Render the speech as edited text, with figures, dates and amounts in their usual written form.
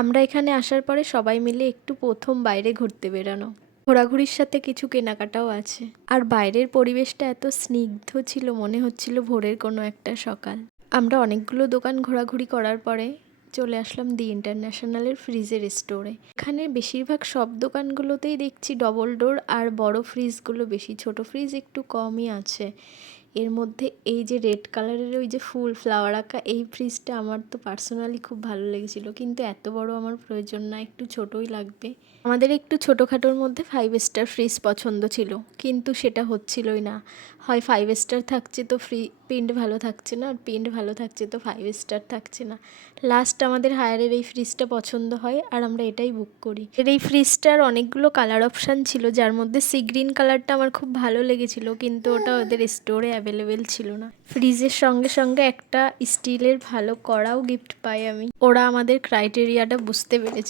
আমরা এখানে আসার পরে সবাই মিলে একটু প্রথম বাইরে ঘুরতে বেরানো, ঘোরাঘুরির সাথে কিছু কেনাকাটাও আছে। আর বাইরের পরিবেশটা এত স্নিগ্ধ ছিল, মনে হচ্ছিল ভোরের কোনো একটা সকাল। আমরা অনেকগুলো দোকান ঘোরাঘুরি করার পরে চলে আসলাম দি ইন্টারন্যাশনালের ফ্রিজের স্টোরে। এখানে বেশিরভাগ সব দোকানগুলোতেই দেখছি ডবল ডোর আর বড় ফ্রিজগুলো বেশি, ছোট ফ্রিজ একটু কমই আছে। এর মধ্যে এই যে রেড কালারের ওই যে ফুল ফ্লাওয়ার আঁকা এই ফ্রিজটা আমার তো পার্সোনালি খুব ভালো লেগেছিলো, কিন্তু এত বড় আমার প্রয়োজন না, একটু ছোটই লাগবে। আমাদের একটু ছোটোখাটোর মধ্যে 5 স্টার ফ্রিজ পছন্দ ছিল, কিন্তু সেটা হচ্ছিলই না। হয় 5 স্টার থাকছে তো প্রিন্ট ভালো থাকছে না, আর প্রিন্ট ভালো থাকছে তো 5 স্টার থাকছে না। লাস্ট আমাদের হায়ারের এই ফ্রিজটা পছন্দ হয় আর আমরা এটাই বুক করি। এর এই ফ্রিজটার অনেকগুলো কালার অপশান ছিল, যার মধ্যে সি গ্রিন কালারটা আমার খুব ভালো লেগেছিল, কিন্তু ওটা ওদের স্টোরে অ্যাভেলেবেল ছিল না। ফ্রিজের সঙ্গে সঙ্গে একটা স্টিলের ভালো কড়াও গিফট পাই আমি। ওরা আমাদের ক্রাইটেরিয়াটা বুঝতে পেরেছে।